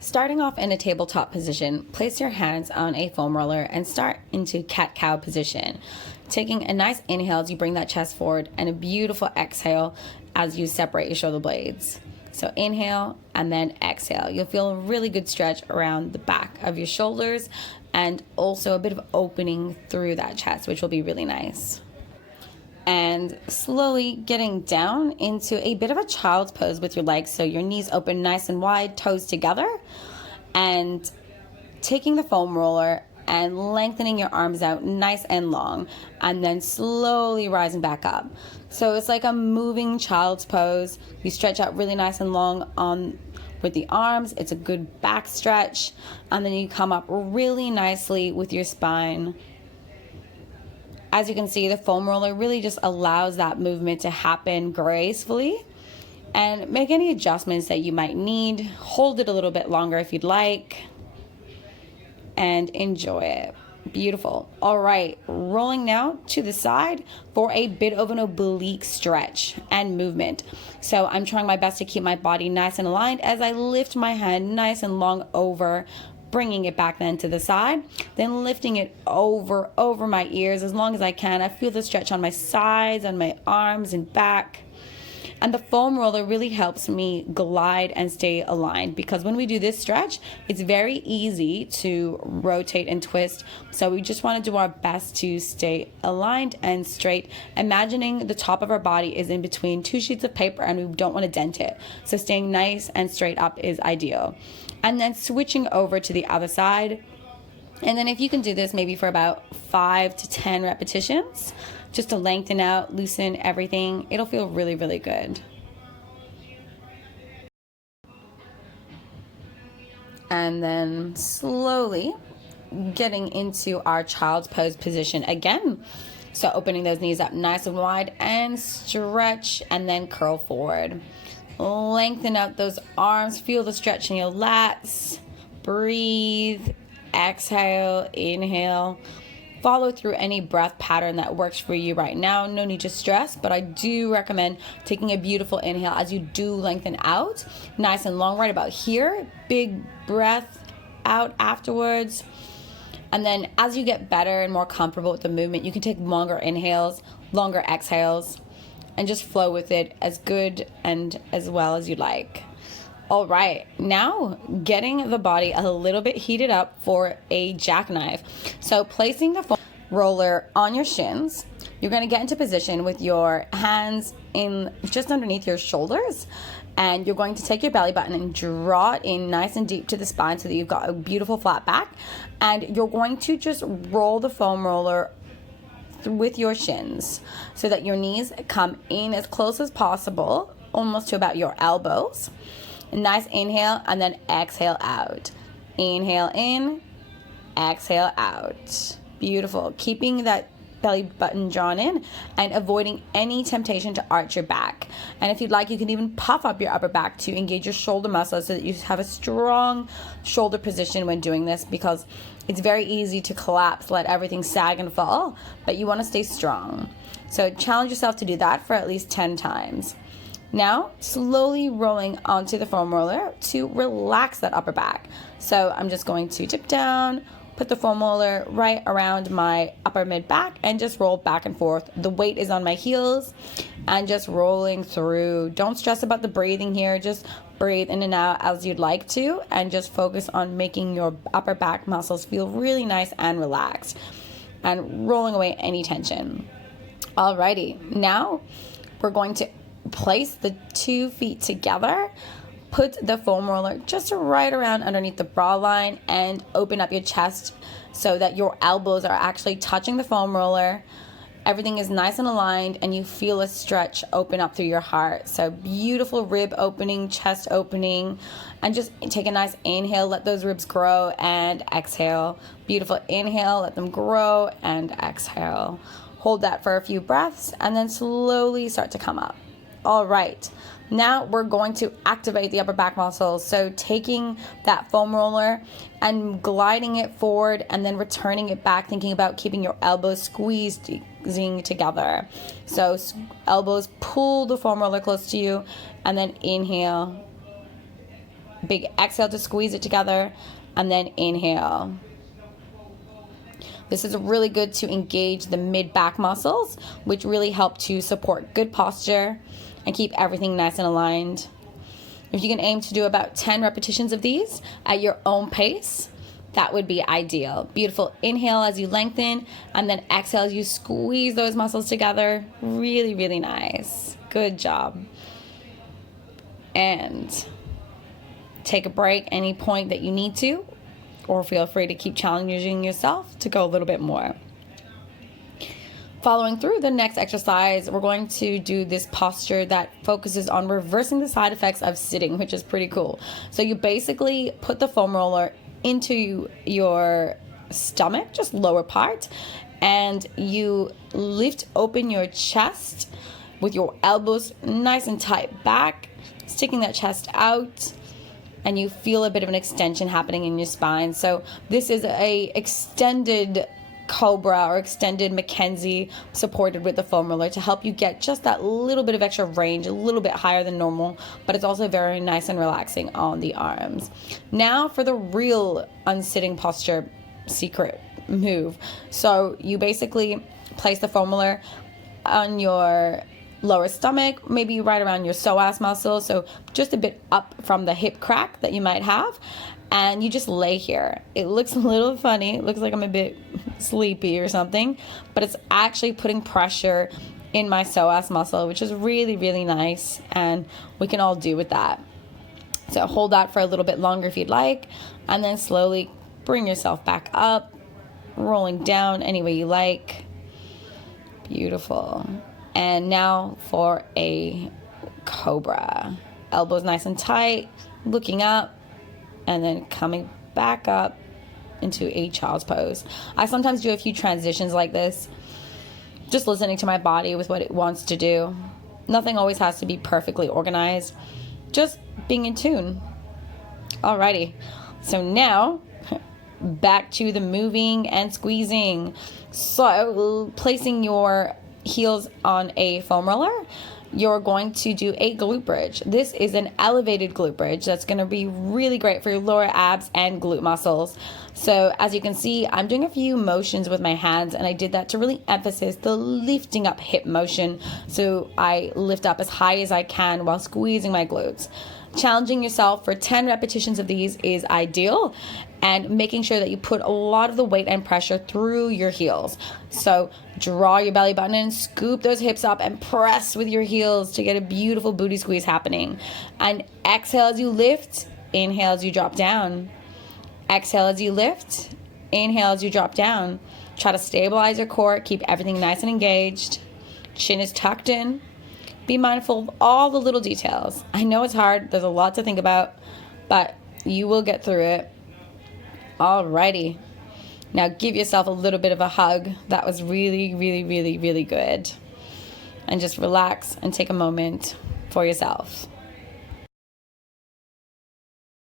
Starting off in a tabletop position, place your hands on a foam roller and start into cat-cow position. Taking a nice inhale as you bring that chest forward and a beautiful exhale as you separate your shoulder blades. So inhale and then exhale. You'll feel a really good stretch around the back of your shoulders and also a bit of opening through that chest, which will be really nice. And slowly getting down into a bit of a child's pose with your legs, so your knees open nice and wide, toes together, and taking the foam roller and lengthening your arms out nice and long, and then slowly rising back up. So it's like a moving child's pose. You stretch out really nice and long on with the arms. It's a good back stretch, and then you come up really nicely with your spine. As you can see, the foam roller really just allows that movement to happen gracefully. And make any adjustments that you might need. Hold it a little bit longer if you'd like. And enjoy it. Beautiful. All right, rolling now to the side for a bit of an oblique stretch and movement. So I'm trying my best to keep my body nice and aligned as I lift my hand nice and long over, bringing it back then to the side, then lifting it over my ears as long as I can. I feel the stretch on my sides, on my arms and back. And the foam roller really helps me glide and stay aligned, because when we do this stretch, it's very easy to rotate and twist. So we just want to do our best to stay aligned and straight, imagining the top of our body is in between two sheets of paper and we don't want to dent it. So staying nice and straight up is ideal. And then switching over to the other side. And then if you can do this maybe for about 5 to 10 repetitions, just to lengthen out, loosen everything, it'll feel really, really good. And then slowly getting into our child's pose position again. So opening those knees up nice and wide and stretch and then curl forward. Lengthen out those arms, feel the stretch in your lats. Breathe, exhale, inhale. Follow through any breath pattern that works for you right now. No need to stress, but I do recommend taking a beautiful inhale as you do lengthen out. Nice and long right about here. Big breath out afterwards. And then as you get better and more comfortable with the movement, you can take longer inhales, longer exhales, and just flow with it as good and as well as you'd like. All right, now getting the body a little bit heated up for a jackknife. So placing the foam roller on your shins, you're gonna get into position with your hands in just underneath your shoulders, and you're going to take your belly button and draw it in nice and deep to the spine so that you've got a beautiful flat back. And you're going to just roll the foam roller with your shins so that your knees come in as close as possible, almost to about your elbows. A nice inhale and then exhale out. Inhale in, exhale out. Beautiful. Keeping that belly button drawn in and avoiding any temptation to arch your back. And if you'd like, you can even puff up your upper back to engage your shoulder muscles so that you have a strong shoulder position when doing this, because it's very easy to collapse, let everything sag and fall, but you want to stay strong. So challenge yourself to do that for at least 10 times. Now, slowly rolling onto the foam roller to relax that upper back. So I'm just going to dip down, put the foam roller right around my upper mid back and just roll back and forth. The weight is on my heels and just rolling through. Don't stress about the breathing here. Just breathe in and out as you'd like to, and just focus on making your upper back muscles feel really nice and relaxed and rolling away any tension. Alrighty, now we're going to place the 2 feet together. Put the foam roller just right around underneath the bra line and open up your chest so that your elbows are actually touching the foam roller. Everything is nice and aligned and you feel a stretch open up through your heart. So beautiful rib opening, chest opening, and just take a nice inhale, let those ribs grow, and exhale. Beautiful inhale, let them grow, and exhale. Hold that for a few breaths and then slowly start to come up. All right, now we're going to activate the upper back muscles. So taking that foam roller and gliding it forward and then returning it back, thinking about keeping your elbows squeezing together. So elbows pull the foam roller close to you and then inhale big exhale to squeeze it together, and then inhale. This is really good to engage the mid-back muscles, which really help to support good posture and keep everything nice and aligned. If you can aim to do about 10 repetitions of these at your own pace, that would be ideal. Beautiful inhale as you lengthen, and then exhale as you squeeze those muscles together. Really, really nice. Good job. And take a break any point that you need to, or feel free to keep challenging yourself to go a little bit more. Following through the next exercise, we're going to do this posture that focuses on reversing the side effects of sitting, which is pretty cool. So you basically put the foam roller into your stomach, just lower part, and you lift open your chest with your elbows nice and tight back, sticking that chest out, and you feel a bit of an extension happening in your spine. So this is a extended Cobra or extended Mackenzie supported with the foam roller to help you get just that little bit of extra range, a little bit higher than normal, but it's also very nice and relaxing on the arms. Now for the real unsitting posture secret move. So you basically place the foam roller on your lower stomach, maybe right around your psoas muscle, so just a bit up from the hip crack that you might have, and you just lay here. It looks a little funny, it looks like I'm a bit sleepy or something, but it's actually putting pressure in my psoas muscle, which is really, really nice, and we can all do with that. So hold that for a little bit longer if you'd like, and then slowly bring yourself back up, rolling down any way you like. Beautiful. And now for a Cobra. Elbows nice and tight, looking up, and then coming back up into a child's pose. I sometimes do a few transitions like this, just listening to my body with what it wants to do. Nothing always has to be perfectly organized, just being in tune. Alrighty, so now back to the moving and squeezing. So placing your heels on a foam roller, you're going to do a glute bridge. This is an elevated glute bridge that's going to be really great for your lower abs and glute muscles. So as you can see, I'm doing a few motions with my hands, and I did that to really emphasize the lifting up hip motion. So I lift up as high as I can while squeezing my glutes. Challenging yourself for 10 repetitions of these is ideal, and making sure that you put a lot of the weight and pressure through your heels. So draw your belly button in, scoop those hips up, and press with your heels to get a beautiful booty squeeze happening. And exhale as you lift, inhale as you drop down. Exhale as you lift, inhale as you drop down. Try to stabilize your core, keep everything nice and engaged. Chin is tucked in. Be mindful of all the little details. I know it's hard, there's a lot to think about, but you will get through it. Alrighty. Now give yourself a little bit of a hug. That was really, really, really, really good. And just relax and take a moment for yourself.